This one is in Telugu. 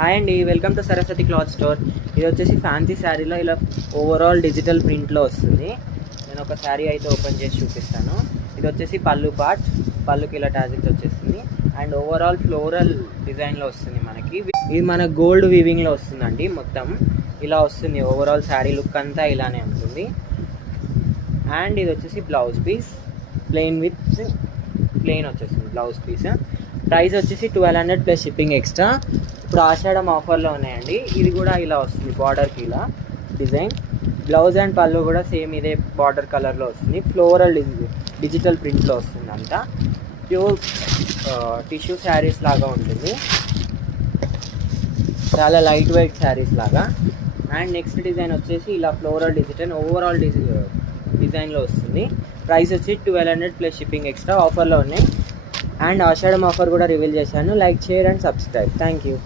హాయ్ అండి, welcome to Saraswati cloth store. ఇది వచ్చేసి ఫ్యాన్సీ శారీలో ఇలా ఓవరాల్ డిజిటల్ ప్రింట్లో వస్తుంది. నేను ఒక శారీ అయితే ఓపెన్ చేసి చూపిస్తాను. ఇది వచ్చేసి పళ్ళు పార్ట్, పళ్ళుకి ఇలా టాజిల్స్ వచ్చేస్తుంది అండ్ ఓవరాల్ ఫ్లోరల్ డిజైన్లో వస్తుంది మనకి. ఇది మన గోల్డ్ వీవింగ్లో వస్తుందండి. మొత్తం ఇలా వస్తుంది, ఓవరాల్ శారీ లుక్ అంతా ఇలానే ఉంటుంది. అండ్ ఇది వచ్చేసి బ్లౌజ్ పీస్, ప్లెయిన్ వచ్చేస్తుంది బ్లౌజ్ పీస్. ప్రైస్ వచ్చేసి 1200 ప్లస్ షిప్పింగ్ ఎక్స్ట్రా. ఇప్పుడు ఆషాఢం ఆఫర్లో ఉన్నాయండి. ఇది కూడా ఇలా వస్తుంది, బార్డర్కి ఇలా డిజైన్. బ్లౌజ్ అండ్ పళ్ళు కూడా సేమ్ ఇదే బార్డర్ కలర్లో వస్తుంది. ఫ్లోరల్ డిజిటల్ ప్రింట్లో వస్తుంది అంతా. ప్యూర్ టిష్యూ శారీస్ లాగా ఉంటుంది, చాలా లైట్ వెయిట్ శారీస్ లాగా. అండ్ నెక్స్ట్ డిజైన్ వచ్చేసి ఇలా ఫ్లోరల్ డిజిటల్ ఓవరాల్ డిజైన్లో వస్తుంది. ప్రైస్ వచ్చి 1200 ప్లస్ షిప్పింగ్ ఎక్స్ట్రా. ఆఫర్లో ఉన్నాయి. అండ్ ఆషాఢం ఆఫర్ కూడా రివీల్ చేశాను. Like, share and subscribe. Thank you.